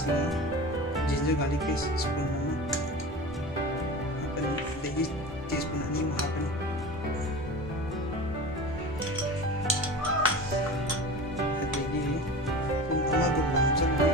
ginger garlic paste spoon nama apa nih jadi teaspoon ini mah apa nih jadi pun ama gumam sana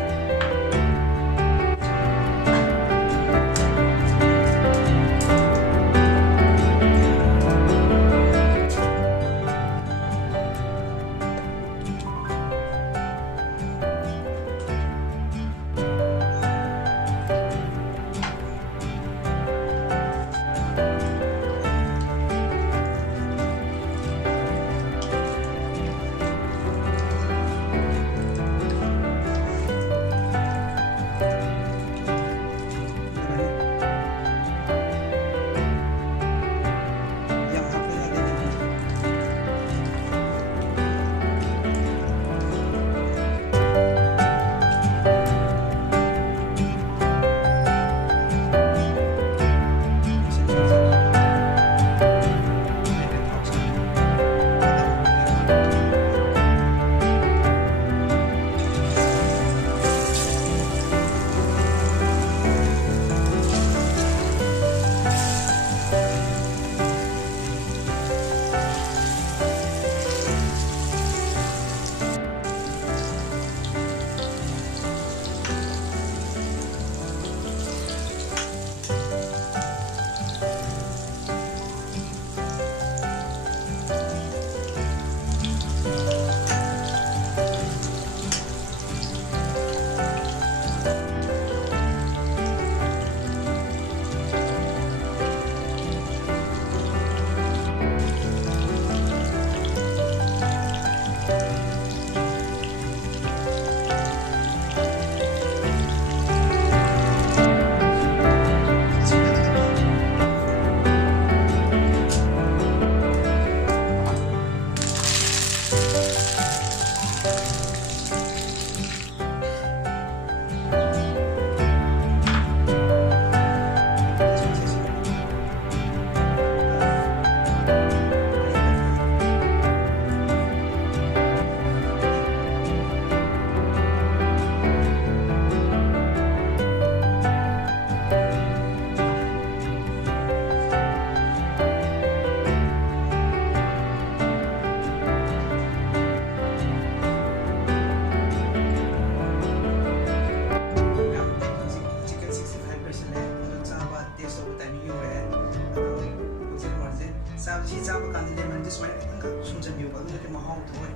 Sabji chaba kan de man dis mai kan ka sum jan yu ba ne ke ma haw thoi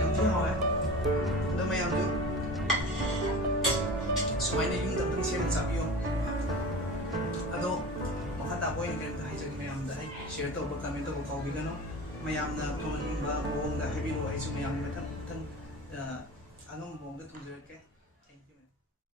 yang thi haw ai da mai am ju swai ne yung da pang sian sap yo ado makha ta boy ne ka hai jagi mai am da hai share to ba comment to ko kaw bi ga no mayam na comment ba bong da heavy lo ai su mayam ne tan tan anong bong da thung jer ke